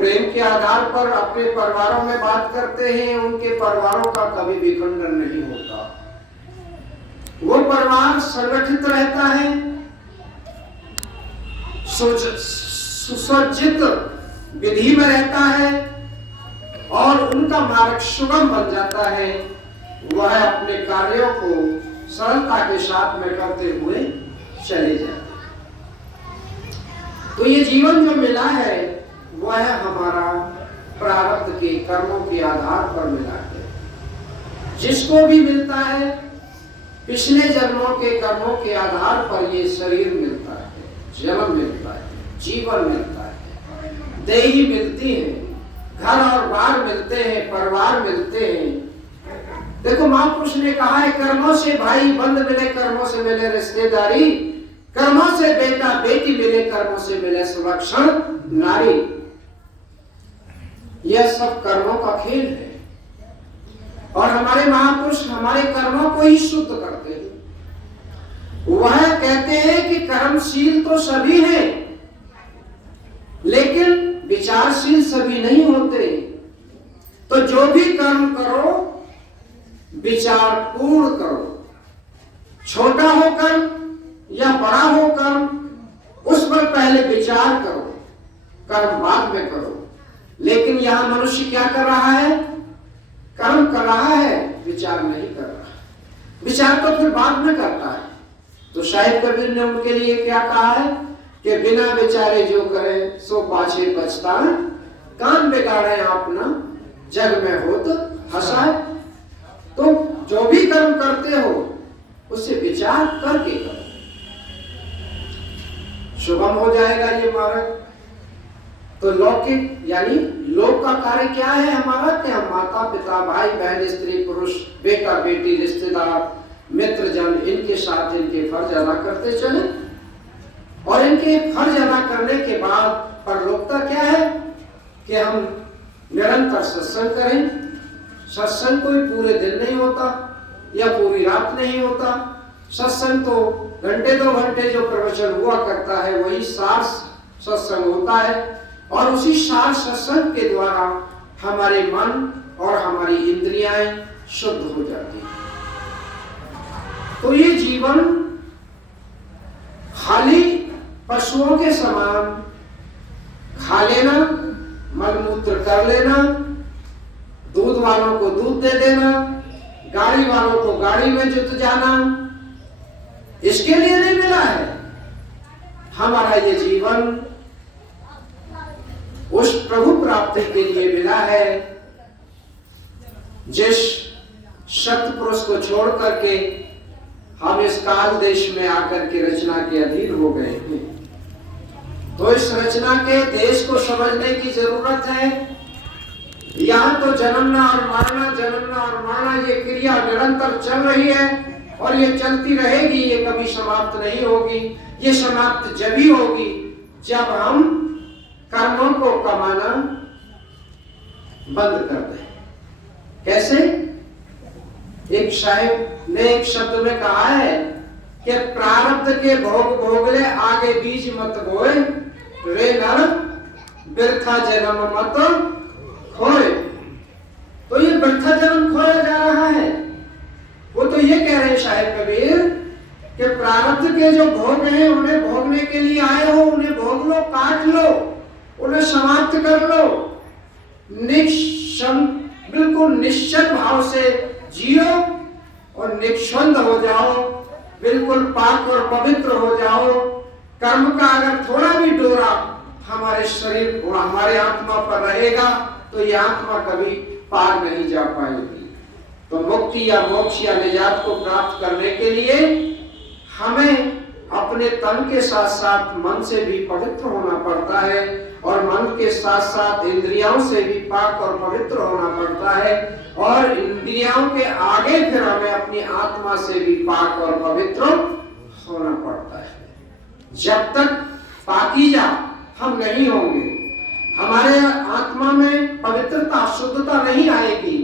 प्रेम के आधार पर अपने परिवारों में बात करते हैं, उनके परिवारों का कभी भी खंडन नहीं होता। वो परिवार संगठित रहता है, सुसज्जित विधि में रहता है और उनका मार्ग सुगम बन जाता है। वह अपने कार्यों को सरलता के साथ में करते हुए चले जाते। तो ये जीवन जो मिला है वह हमारा प्रारब्ध के कर्मों के आधार पर मिला है। जिसको भी मिलता है पिछले जन्मों के कर्मों के आधार पर ये शरीर मिलता है, जन्म मिलता है, जीवन मिलता है, देही मिलती है, घर और बार मिलते हैं, परिवार मिलते हैं। देखो महापुरुष ने कहा है, कर्मों से भाई बंद मिले, कर्मों से मिले रिश्तेदारी, कर्मों से बेटा बेटी मिले, कर्मों से मिले सुलक्षण नारी। यह सब कर्मों का खेल है और हमारे महापुरुष हमारे कर्मों को ही शुद्ध करते हैं। वह कहते हैं कि कर्मशील तो सभी हैं, लेकिन विचारशील सभी नहीं होते। तो जो भी कर्म करो विचार पूर्ण करो, छोटा हो कर्म या बड़ा हो कर्म, उस पर पहले विचार करो, कर्म बाद में करो। लेकिन यहां मनुष्य क्या कर रहा है? कर्म कर रहा है, विचार नहीं कर रहा। विचार तो फिर बाद में करता है। तो शायद कबीर ने उनके लिए क्या कहा है कि बिना विचारे जो करे सो पाछे पछताए, काम बिगाड़े अपना जग में होत हंसाए। तो जो भी कर्म करते हो उसे विचार करके करो, शुभम हो जाएगा ये मार्ग। तो लौकिक यानी लोक का कार्य क्या है हमारा? कि हम माता पिता भाई बहन स्त्री पुरुष बेटा बेटी रिश्तेदार मित्र जन इनके साथ इनके फर्ज अदा करते चले और इनके फर्ज अदा करने के बाद परलोकता क्या है कि हम निरंतर सत्संग करें। सत्संग कोई पूरे दिन नहीं होता या पूरी रात नहीं होता। सत्संग तो घंटे 2 घंटे जो प्रवचन हुआ करता है वही सार सत्संग होता है और उसी सार सत्संग के द्वारा हमारे मन और हमारी इंद्रियां शुद्ध हो जाती हैं। तो ये जीवन खाली पशुओं के समान खा लेना, मलमूत्र कर लेना, दूध वालों को दूध दे देना, गाड़ी वालों को गाड़ी में जुट जाना, इसके लिए नहीं मिला है। हमारा ये जीवन उस प्रभु प्राप्ति के लिए मिला है जिस सत्य पुरुष को छोड़ करके हम इस काल देश में आकर के रचना के अधीन हो गए हैं। तो इस रचना के देश को समझने की जरूरत है। यहाँ तो जन्मना और मरना ये क्रिया निरंतर चल रही है और ये चलती रहेगी, ये कभी समाप्त नहीं होगी। ये समाप्त जब ही होगी जब हम कर्मों को कमाना बंद कर दें। कैसे? एक साहिब ने एक शब्द में कहा है कि प्रारब्ध के भोग भोगले आगे बीज मत बोए, रे नर बिरथा जन्म मत खोए। तो ये बिरथा जन्म खोया जा रहा है। वो तो ये कह रहे हैं शायद कबीर कि प्रारब्ध के जो भोग हैं उन्हें भोगने के लिए आए हो, उन्हें भोग लो, काट लो, उन्हें समाप्त कर लो। बिल्कुल निश्चल भाव से जियो और निष्पन्द हो जाओ, बिल्कुल पाक और पवित्र हो जाओ। कर्म का अगर थोड़ा भी डोरा हमारे शरीर और हमारे आत्मा पर रहेगा तो ये आत्मा कभी पार नहीं जा पाएगी। तो मुक्ति या मोक्ष या निजात को प्राप्त करने के लिए हमें अपने तन के साथ साथ मन से भी पवित्र होना पड़ता है और मन के साथ साथ इंद्रियों से भी पाक और पवित्र होना पड़ता है और इंद्रियों के आगे फिर हमें अपनी आत्मा से भी पाक और पवित्र होना पड़ता है। जब तक पाकीज़ा हम नहीं होंगे, हमारे आत्मा में पवित्रता शुद्धता नहीं आएगी,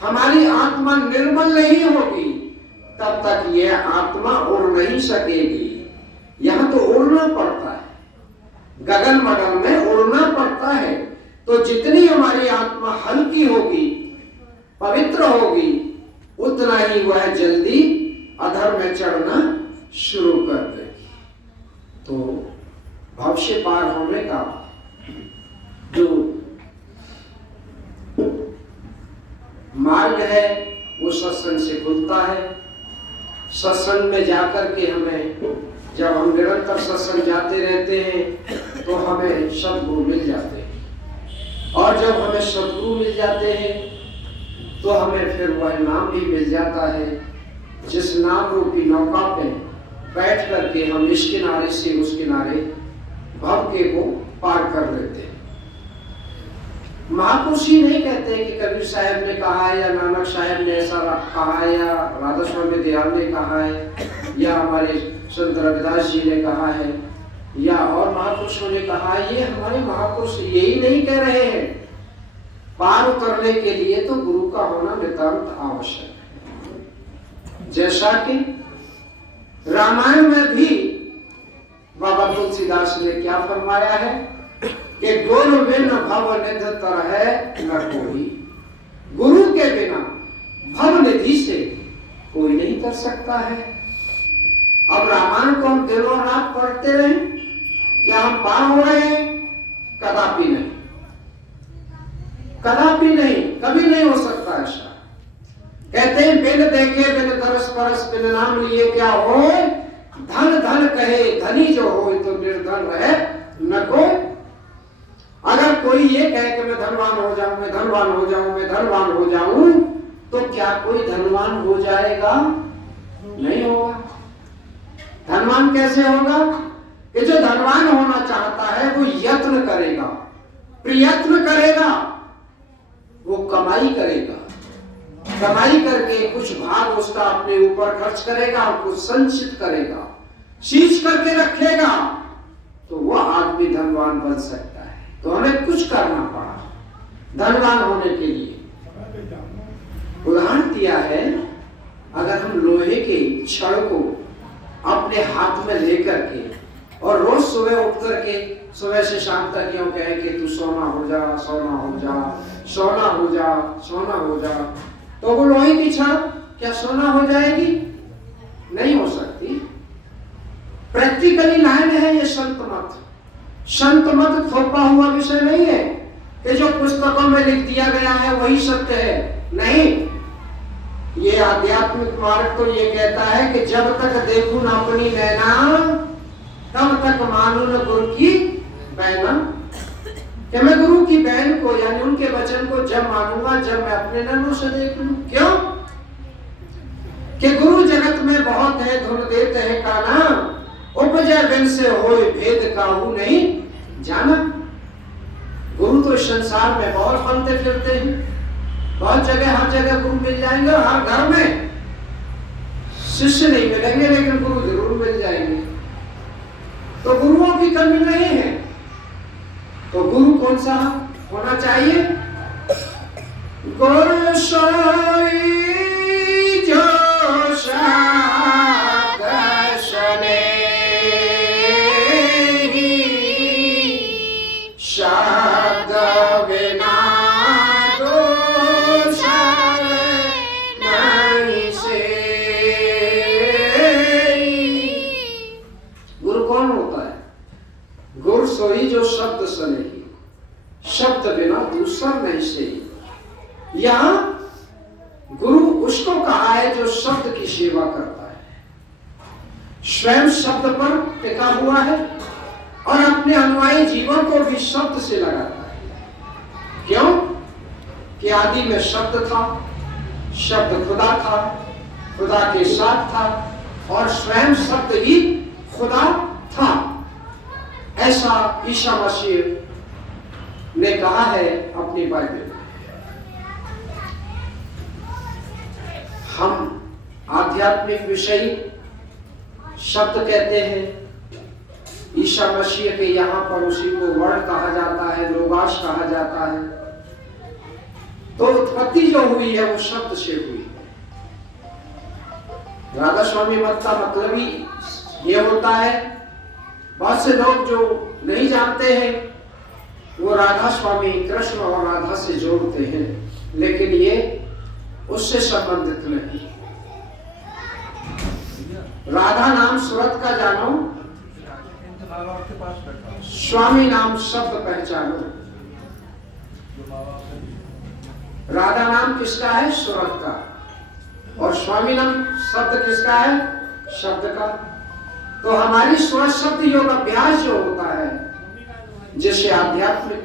हमारी आत्मा निर्मल नहीं होगी, तब तक यह आत्मा उड़ नहीं सकेगी। यहाँ तो उड़ना पड़ता है, गगन मडल में उड़ना पड़ता है। तो जितनी हमारी आत्मा हल्की होगी, पवित्र होगी, उतना ही वह जल्दी अधर्म में चढ़ना शुरू कर देगी। तो भविष्य पार होने का जो मार्ग है वो सत्संग से खुलता है। सत्संग में जाकर के हमें, जब हम निरंतर सत्संग जाते रहते हैं तो हमें सद्गुरु मिल जाते हैं, और जब हमें सद्गुरु मिल जाते हैं तो हमें फिर वह नाम भी मिल जाता है, जिस नाम रूपी नौका पे बैठ करके हम इस किनारे से उस किनारे भव के को पार कर लेते हैं। महापुरुष ही नहीं कहते कि कबीर साहब ने कहा है, या नानक साहब ने ऐसा कहा है, या राधा स्वामी दयाल ने कहा है, या हमारे संत रविदास जी ने कहा है, या और महापुरुषों ने कहा है। ये हमारे महापुरुष यही नहीं कह रहे हैं। पार उतरने के लिए तो गुरु का होना नितांत आवश्यक है। जैसा कि रामायण में भी बाबा तुलसीदास ने क्या फरमाया है कि गुरु बिन भव निधि तरह न कोई। गुरु के बिना भव निधि से कोई नहीं कर सकता है। अब रामायण को हम दिनों रात पढ़ते रहे, क्या हम पार हो रहे हैं? कदापि नहीं, कदापि नहीं, कभी नहीं हो सकता ऐसा। कहते हैं बिन देखे बिन तरस परस बिन नाम लिए क्या हो, धन धन कहे धनी जो हो तो निर्धन रहे न को। अगर कोई ये कहे कि मैं धनवान हो जाऊं, मैं धनवान हो जाऊं, मैं धनवान हो जाऊं, तो क्या कोई धनवान हो जाएगा? नहीं होगा। धनवान कैसे होगा? कि जो धनवान होना चाहता है वो यत्न करेगा, प्रयत्न करेगा, वो कमाई करेगा, कमाई करके कुछ भाग उसका अपने ऊपर खर्च करेगा, कुछ संचित करेगा, सींच करके रखेगा, तो वह आदमी धनवान बन सकता है। तो हमें कुछ करना पड़ा धनवान होने के लिए। उदाहरण दिया है, अगर हम लोहे के छड़ को अपने हाथ में लेकर के और रोज सुबह उठ करके सुबह से शाम तक यूं कहे कि तू सोना हो जा, सोना हो जा, सोना हो जा, सोना हो जा, तो वो लोहे की छड़ क्या सोना हो जाएगी? नहीं हो सकती। प्रैक्टिकली लाइन है ये संत मत। संत मत थोपा हुआ विषय नहीं है कि जो पुस्तकों में लिख दिया गया है वही सत्य है। नहीं, ये आध्यात्मिक मार्ग तो ये कहता है कि जब तक देखूं ना अपनी नैना, तब तक मानूं न गुरु की बैना। कि मैं गुरु की बहन को यानी उनके वचन को जब मानूंगा जब मैं अपने नैनों से देख लूं। क्यों? कि गुरु जगत में बहुत है, धुन देते हैं काना, उपजय बिन से होए भेद काहू नहीं जाना। गुरु तो इस संसार में बहुत बनते फिरते हैं, बहुत जगह, हर जगह गुरु मिल जाएंगे, हर घर में शिष्य नहीं मिलेंगे लेकिन गुरु जरूर मिल जाएंगे। तो गुरुओं की कमी नहीं है। तो गुरु कौन सा होना चाहिए? गुरु सोई जो दर्शने शब्द बिना दूसर नहीं से। गुरु कौन होता है? गुरु सोई जो शब्द सने, शब्द बिना दूसर नहीं से। यहां गुरु उसको कहा है जो शब्द की सेवा करता है, स्वयं शब्द पर टिका हुआ है और अपने अनुयायी जीवन को भी शब्द से लगाता है। क्यों? कि आदि में शब्द था, शब्द खुदा था, खुदा के साथ था और स्वयं शब्द ही खुदा था। ऐसा ईसा मसीह ने कहा है अपनी बाइबल में। हम आध्यात्मिक विषय शब्द कहते हैं। ईसा मसीह के यहाँ पर उसी को वर्ड कहा जाता है, लोगास कहा जाता है। तो उत्पत्ति जो हुई है वो शब्द से हुई है। राधा स्वामी मत का मतलब ही ये होता है। बहुत से लोग जो नहीं जानते हैं वो राधा स्वामी कृष्ण और राधा से जोड़ते हैं, लेकिन ये उससे संबंधित नहीं। राधा नाम सूरत का जानो, स्वामी नाम शब्द पहचानो। राधा नाम किसका है? सूरत का। और स्वामी नाम शब्द किसका है? शब्द का। तो हमारी सूरत शब्द योग अभ्यास जो होता है, जिसे आध्यात्मिक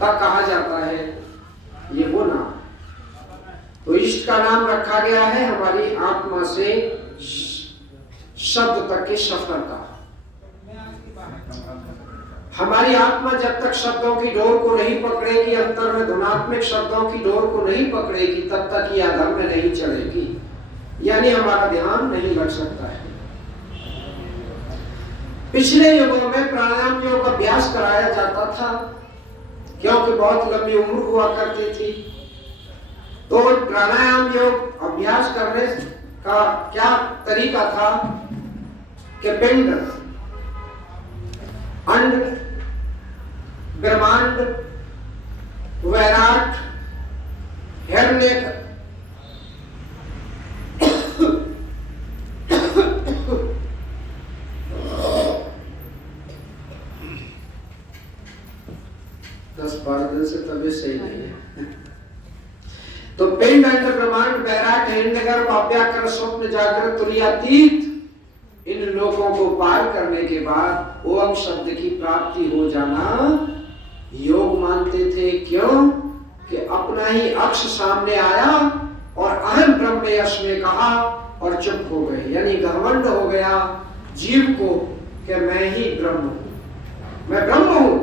का कहा जाता है, ये वो नाम। तो इष्ट का नाम रखा गया है हमारी आत्मा से शब्द तक की सफलता। हमारी आत्मा जब तक शब्दों की डोर को नहीं पकड़ेगी, अंतर में धुनात्मक शब्दों की डोर को नहीं पकड़ेगी, तब तक ये अधर्म में नहीं चलेगी, यानी हमारा ध्यान नहीं लग सकता है। पिछले युगों में प्राणायाम योग अभ्यास कराया जाता था, क्योंकि बहुत लंबी उम्र हुआ करती थी। तो प्राणायाम योग अभ्यास करने का क्या तरीका था कि पिंड, अंड, ब्रह्मांड, वैराट, हिरण्य, 10-12 दिन से तबीयत सही नहीं है। तो पिंड, अंड, ब्रह्मांड, वैराट, हिरण्यगर्भ, अव्याकृत, स्वप्न, जागृत, तुरीयातीत, इन लोगों को पार करने के बाद ओम शब्द की प्राप्ति हो जाना योग मानते थे। क्यों? कि अपना ही अक्ष सामने आया और अहम ब्रह्मेस्मि कहा और चुप हो गए, यानी घमंड हो गया जीव को कि मैं ही ब्रह्म हूं, मैं ब्रह्म हूं,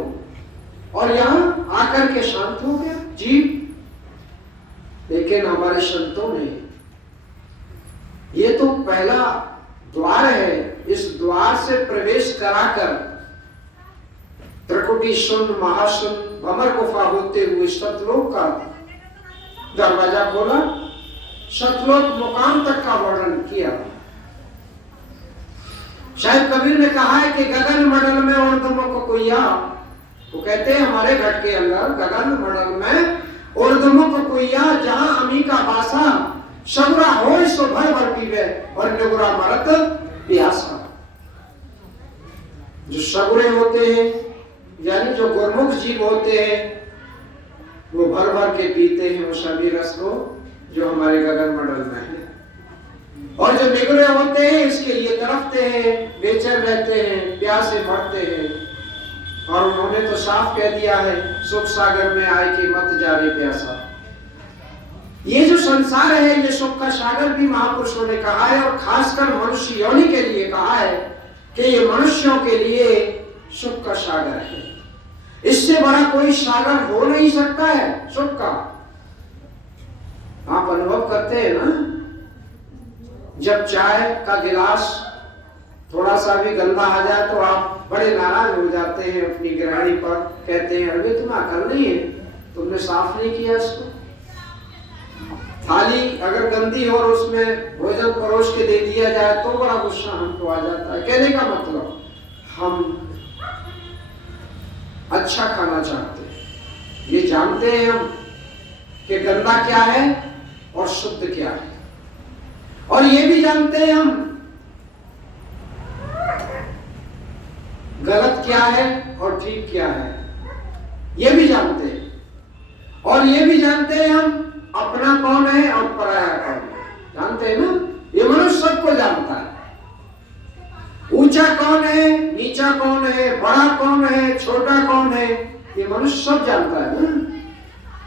और यहां आकर के शांत हो गया जीव। लेकिन हमारे संतों ने, ये तो पहला द्वार है, इस द्वार से प्रवेश कराकर त्रिकुटी शून्य महाशून्य भमर गुफा होते हुए सतलोक का दरवाजा खोला, सतलोक मुकाम तक का वर्णन किया। शायद कबीर ने कहा है कि गगन मंडल में ऊर्ध्वमुख कोइया, वो कहते हैं हमारे घट के अंदर गगन मंडल में ऊर्ध्वमुख कोइया, जहां अमी का बासा सगुरा हो सो भर भर पीवे और निगुरा मरत प्यासा। जो सगुरे होते हैं, यानी जो गुरमुख जीव होते हैं, वो भर भर के पीते हैं उस सभी रस को जो हमारे गगन मंडल में है। और जो निगुरे होते हैं इसके लिए तड़पते हैं, बेचैन रहते हैं, प्यासे मरते हैं। और उन्होंने तो साफ कह दिया है, सुख सागर में आए कि मत जा रे प्यासा। ये जो संसार है ये सुख का सागर भी महापुरुषों ने कहा है, और खासकर मनुष्य योनि के लिए कहा है कि ये मनुष्यों के लिए सुख का सागर है। इससे बड़ा कोई सागर हो नहीं सकता है सुख का। आप अनुभव करते हैं ना, जब चाय का गिलास थोड़ा सा भी गंदा आ जाए तो आप बड़े नाराज हो जाते हैं अपनी गृहिणी पर, कहते हैं अरे तुम्हें अकल नहीं है, तुमने साफ नहीं किया इसको। थाली अगर गंदी हो और उसमें भोजन परोस के दे दिया जाए तो बड़ा गुस्सा हमको आ जाता है। कहने का मतलब हम अच्छा खाना चाहते हैं, ये जानते हैं हम कि गंदा क्या है और शुद्ध क्या है, और ये भी जानते हैं हम गलत क्या है और ठीक क्या है, ये भी जानते हैं। और ये भी जानते हैं हम अपना कौन है और पराया कौन है, जानते हैं ना। ये मनुष्य सबको जानता है, ऊंचा कौन है, नीचा कौन है, बड़ा कौन है, छोटा कौन है, ये मनुष्य सब जानता है ना।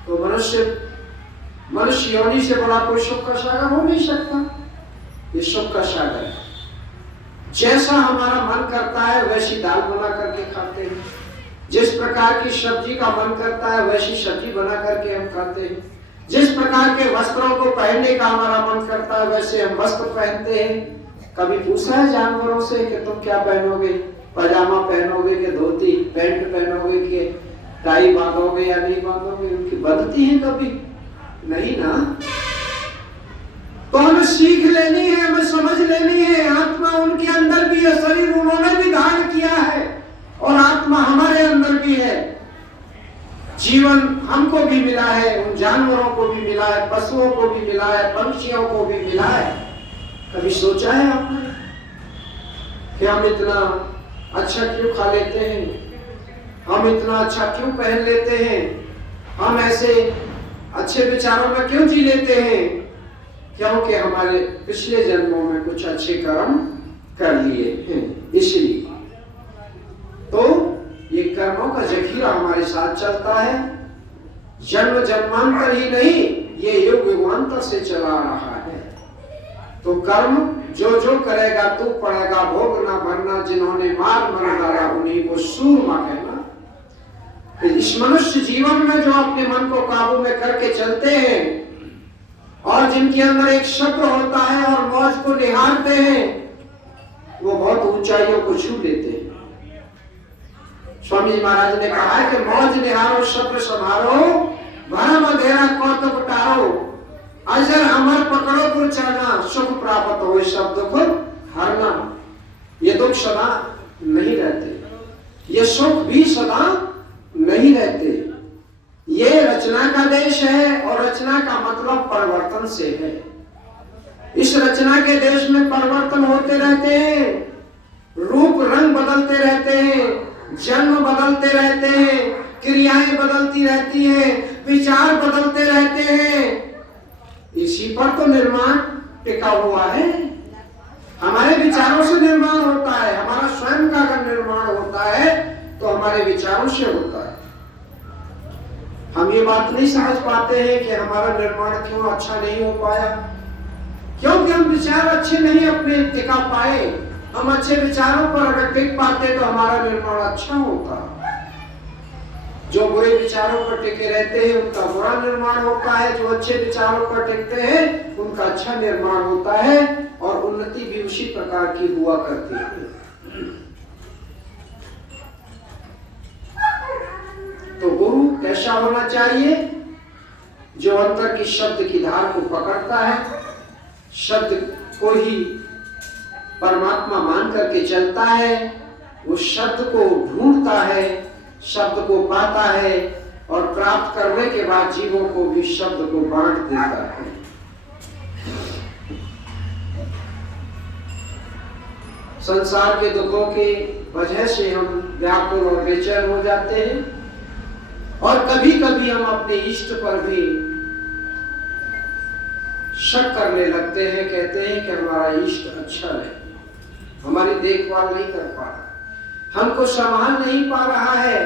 तो मनुष्य योनि से बड़ा कोई सुख का सागर हो नहीं सकता। ये सुख का सागर है। जैसा हमारा मन करता है वैसी दाल बना करके खाते हैं, जिस प्रकार की सब्जी का मन करता है वैसी सब्जी बना करके हम खाते हैं, जिस प्रकार के वस्त्रों को पहनने का हमारा मन करता है वैसे हम वस्त्र पहनते हैं। कभी पूछा है जानवरों से कि तुम क्या पहनोगे, पजामा पहनोगे कि धोती, पैंट पहनोगे कि टाई बांधोगे या नहीं बांधोगे? उनकी बदलती है कभी नहीं ना। तो हमें सीख लेनी है, हमें समझ लेनी है, आत्मा उनके अंदर भी है, शरीर उन्होंने भी धारण किया है और आत्मा हमारे अंदर भी है। जीवन हमको भी मिला है, उन जानवरों को भी मिला है, पशुओं को भी मिला है, पंछियों को भी मिला है। कभी सोचा है आपने कि हम इतना अच्छा क्यों खा लेते हैं, हम इतना अच्छा क्यों पहन लेते हैं, हम ऐसे अच्छे विचारों में क्यों जी लेते हैं? क्योंकि हमारे पिछले जन्मों में कुछ अच्छे कर्म कर लिए हैं, इसलिए। तो ये कर्मों का जखीरा हमारे साथ चलता है, जन्म जन्मांतर ही नहीं, ये युग युगांतर से चला रहा है। तो कर्म जो जो करेगा तू पड़ेगा भोग ना भरना, जिन्होंने मार मर डाला उन्हीं को सूरमा कहना। इस मनुष्य जीवन में जो अपने मन को काबू में करके चलते हैं और जिनके अंदर एक शब्द होता है और मौज को निहारते हैं, वो बहुत ऊंचाइयों को छू लेते हैं। स्वामी जी महाराज ने कहा है कि मौज निहारो शब्द संभारो, भरम अंधेरा कौतुक टारो, अजर अमर पकड़ो गुरु चरना, सुख प्राप्त हो शब्द को हरना। ये दुख सदा नहीं रहते, ये सुख भी सदा नहीं रहते। ये रचना का देश है और रचना का मतलब परिवर्तन से है। इस रचना के देश में परिवर्तन होते रहते हैं, रूप रंग बदलते रहते हैं, जन्म बदलते रहते हैं, क्रियाएं बदलती रहती हैं, विचार बदलते रहते हैं। इसी पर तो निर्माण टिका हुआ है। हमारे विचारों से निर्माण होता है, हमारा स्वयं का अगर निर्माण होता है तो हमारे विचारों से होता है। हम ये बात नहीं समझ पाते हैं कि हमारा निर्माण क्यों अच्छा नहीं हो पाया, क्योंकि हम विचार अच्छे नहीं अपने टिका पाए। हम अच्छे विचारों पर अगर टिक पाते तो हमारा निर्माण अच्छा होता। जो बुरे विचारों पर टिके रहते हैं उनका बुरा निर्माण होता है, जो अच्छे विचारों पर टिकते हैं उनका अच्छा निर्माण होता है, और उन्नति भी उसी प्रकार की हुआ करती है। तो गुरु कैसा होना चाहिए? जो अंतर की शब्द की धार को पकड़ता है, शब्द को ही परमात्मा मान करके चलता है, उस शब्द को ढूंढता है, शब्द को पाता है और प्राप्त करने के बाद जीवों को भी शब्द को बांट देता है। संसार के दुखों की वजह से हम व्याकुल और बेचैन हो जाते हैं, और कभी कभी हम अपने इष्ट पर भी शक करने लगते हैं, कहते हैं कि हमारा इष्ट अच्छा है, हमारी देखभाल नहीं कर पा रहा, हमको संभाल नहीं पा रहा है।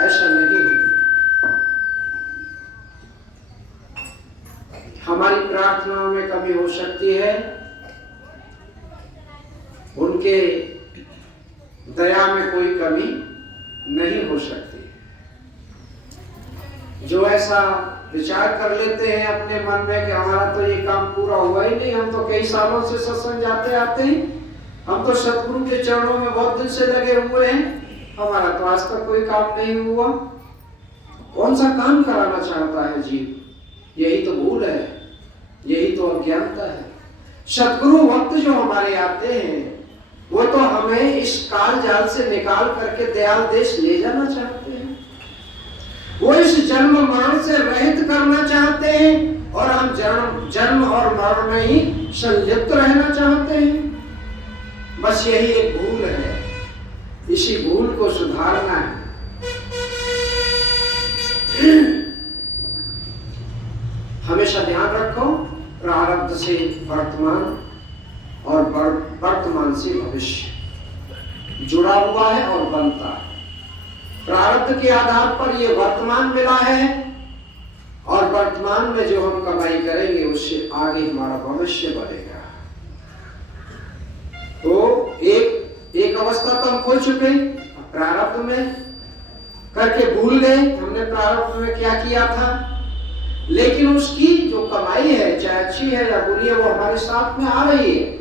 ऐसा नहीं है। हमारी प्रार्थनाओं में कमी हो सकती है, उनके दया में कोई कमी नहीं हो सकती। जो ऐसा विचार कर लेते हैं अपने मन में कि हमारा तो ये काम पूरा हुआ ही नहीं, हम तो कई सालों से सत्संग जाते आते हैं, हम तो सतगुरु के चरणों में बहुत दिन से लगे हुए हैं, हमारा तो आज तक कोई काम नहीं हुआ। कौन सा काम कराना चाहता है जीव? यही तो भूल है, यही तो अज्ञानता है। सतगुरु भक्त जो हमारे आते हैं वो तो हमें इस काल जाल से निकाल करके दयाल देश ले जाना चाहते हैं, वो इस जन्म मरण से रहित करना चाहते हैं, और हम जन्म और मरण में ही संलिप्त रहना चाहते हैं। बस यही एक भूल है, इसी भूल को सुधारना है। हमेशा ध्यान रखो, प्रारब्ध से वर्तमान और वर्तमान से भविष्य जुड़ा हुआ है और बनता है। प्रारब्ध के आधार पर ये वर्तमान मिला है, और वर्तमान में जो हम कमाई करेंगे उससे आगे हमारा भविष्य बनेगा। तो एक अवस्था तो हम खो चुके, प्रारब्ध में करके भूल गए हमने प्रारब्ध में क्या किया था, लेकिन उसकी जो कमाई है, चाहे अच्छी है या बुरी है, वो हमारे साथ में आ रही है।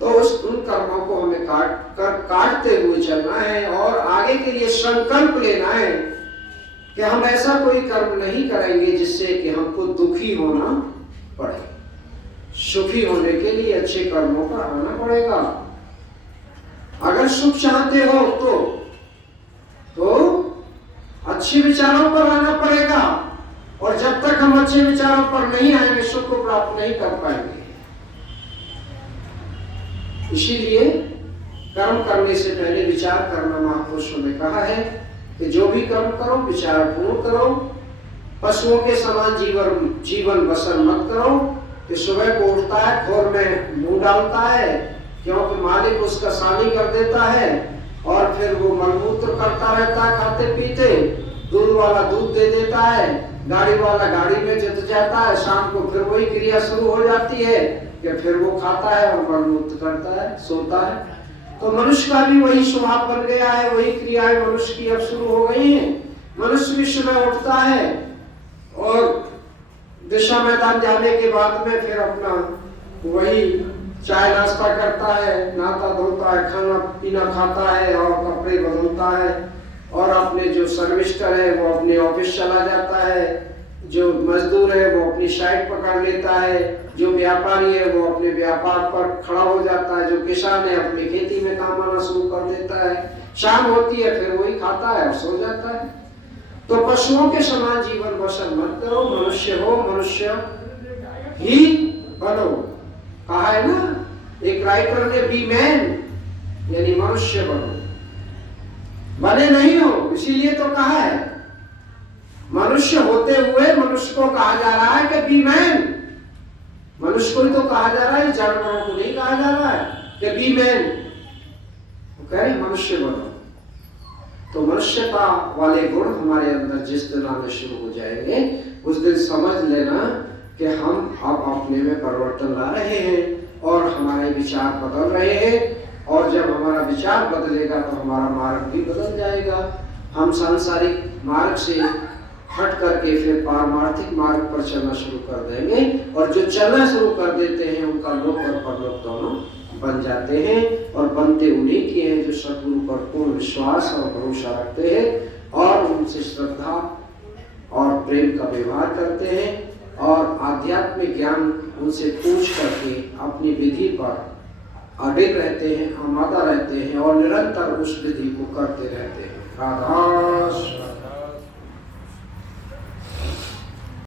तो उन कर्मों को हमें काटते हुए चलना है, और आगे के लिए संकल्प लेना है कि हम ऐसा कोई कर्म नहीं करेंगे जिससे कि हमको दुखी होना पड़े। सुखी होने के लिए अच्छे कर्मों का आना पड़ेगा। अगर सुख चाहते हो तो अच्छे विचारों पर आना पड़ेगा, और जब तक हम अच्छे विचारों पर नहीं आएंगे सुख को प्राप्त नहीं कर पाएंगे। इसीलिए कर्म करने से पहले विचार करना महापुरुषों ने कहा है कि जो भी कर्म करो विचार पूर्ण करो। पशुओं के समान जीवन बसर मत करो कि सुबह को उठता है, खोर में मुंह डालता है क्योंकि मालिक उसका सानी कर देता है, और फिर वो मलमूत्र करता रहता है खाते पीते, दूध वाला दूध दे देता है, गाड़ी वाला गाड़ी में जत जाता है, शाम को फिर वही क्रिया शुरू हो जाती है कि फिर वो खाता है और मलमूत्र करता है, सोता है। तो मनुष्य का भी वही स्वभाव बन गया है, वही क्रियाएं मनुष्य की अब शुरू हो गई हैं। मनुष्य भी सुबह उठता है और दिशा मैदान जाने के बाद में फिर अपना वही चाय नाश्ता करता है, नहाता धोता है, खाना पीना खाता है और कपड़े बदलता है, और अपने जो सर्विस्टर है वो अपने ऑफिस चला जाता है, जो मजदूर है वो अपनी साइट पकड़ लेता है, जो व्यापारी है वो अपने व्यापार पर खड़ा हो जाता है, जो किसान है अपनी खेती में काम आना शुरू कर देता है। शाम होती है फिर वही खाता है और सो जाता है। तो पशुओं के समान जीवन बसर मत करो, मनुष्य हो मनुष्य ही बनो। कहा है ना एक राइटर ने, बी मैन, यानी मनुष्य बनो, बने नहीं हो, इसीलिए तो कहा है। मनुष्य होते हुए मनुष्य को कहा जा रहा है कि बी मैन, मनुष्य को ही तो कहा जा रहा है, जानवरों को नहीं कहा जा रहा है कि बी मैन, कहे मनुष्य बनो। तो मनुष्यता वाले गुण हमारे अंदर जिस दिन आने शुरू हो जाएंगे उस दिन समझ लेना कि हम अब अपने में परिवर्तन ला रहे हैं और हमारे विचार बदल रहे हैं, और जब हमारा विचार बदलेगा तो हमारा मार्ग भी बदल जाएगा। हम सांसारिक मार्ग से हट करके फिर पारमार्थिक मार्ग पर चलना शुरू कर देंगे, और जो चलना शुरू कर देते हैं उनका लोक और परलोक दोनों बन जाते हैं, और बनते उन्हीं के हैं जो सद्गुरु पर पूर्ण विश्वास और भरोसा रखते हैं और उनसे श्रद्धा और प्रेम का व्यवहार करते हैं, और आध्यात्मिक ज्ञान उनसे पूछ करके अपनी विधि पर अडिग रहते हैं, आमादा रहते हैं और निरंतर उस विधि को करते रहते हैं। राधा